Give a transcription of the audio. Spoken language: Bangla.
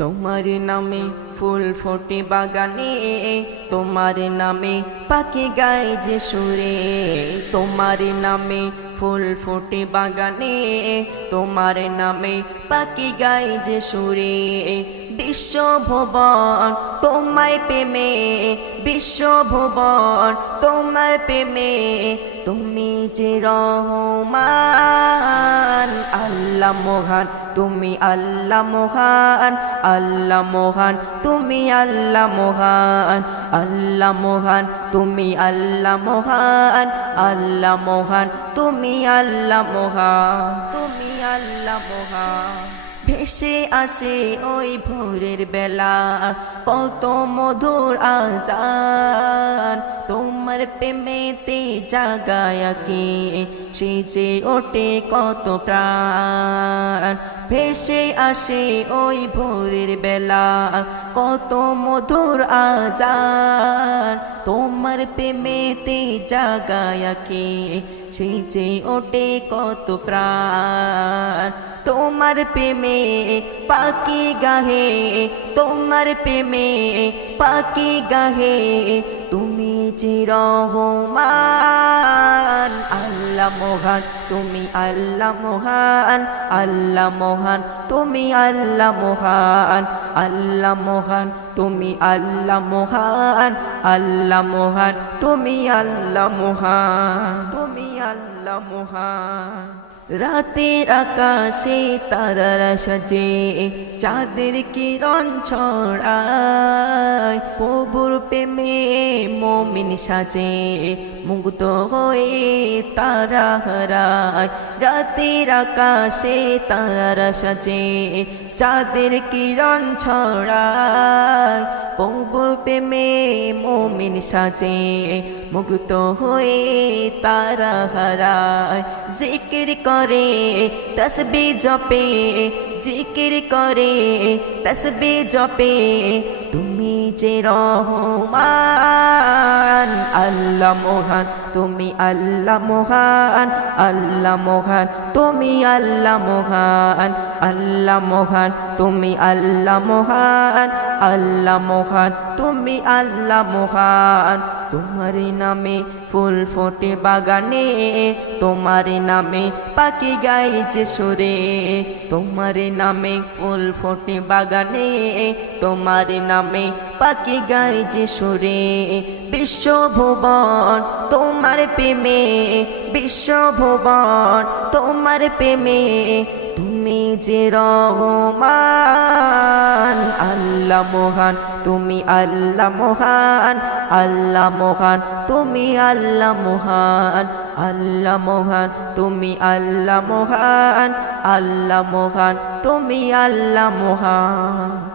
তোমার নামে ফুল ফোটে বাগানে, তোমার নামে পাখি গায় যে সুরে। তোমার নামে ফুল ফোটে বাগানে, তোমার নামে পাখি গায় যে সুরে। বিশ্বভুবন তোমায় প্রেমে, বিশ্বভুবন তোমার প্রেমে, তুমি যে রহমান। আল্লাহ মহান তুমি, আল্লাহ মহান, আল্লাহ মহান তুমি, আল্লাহ মহান, আল্লাহ মহান তুমি, আল্লাহ মহান, আল্লাহ মহান তুমি, আল্লাহ মহান, তুমি আল্লাহ মহান। ভেসে আসে ওই ভোরের বেলা, কত মধুর আজান, তোমার প্রেমেতে জাগায় কি সেজে ওঠে কত প্রাণ। ভেসে আসে ওই ভোরের বেলা, কত মধুর আজান, তোমার প্রেমেতে জাগায় কি সেজে ওঠে কত প্রাণ। তোমার প্রেমে পাখি গাহে, তোমার প্রেমে পাখি গাহে, তুমি যে রহমান। আল্লাহ মহান তুমি, আল্লাহ মহান, আল্লাহ মহান তুমি, আল্লাহ মহান, আল্লাহ মহান তুমি, আল্লাহ মহান, আল্লাহ মহান তুমি, আল্লাহ মহান, তুমি আল্লাহ মহান। রাতের আকাশে তারারা সাজে, চাঁদের কিরণ ছড়ায়, প্রভুর প্রেমে মুমিন সাজে, মুগ্ধ হয়ে তারা হারায়। রাতের আকাশে তারারা সাজে, চাঁদের কিরণ ছড়ায়, প্রভুর প্রেমে মুমিন সাজে, মুগ্ধ হয়ে তারা হারায়। জিকির করে তসবিহ জপে, জিকির করে তসবিহ জপে, তুমি যে রহমান। আল্লাহ মহান তুমি, আল্লাহ মহান, আল্লাহ মহান তুমি, আল্লাহ মহান, আল্লাহ মহান তুমি, আল্লাহ মহান, আল্লাহ মহান তুমি, আল্লাহ মহান। তোমার নামে ফুল ফোটে বাগানে, তোমার নামে পাখি গায় যে সুরে। তোমার নামে ফুল ফোটে বাগানে, তোমার নামে পাখি গায় যে সুরে। বিশ্বভুবন তোমার প্রেমে, বিশ্বভুবন তোমার প্রেমে, তুমি যে রহমান। আল্লাহ মহান তুমি, আল্লাহ মহান, আল্লাহ মহান তুমি, আল্লাহ মহান, আল্লাহ মহান তুমি, আল্লাহ মহান, আল্লাহ মহান তুমি, আল্লাহ মহান।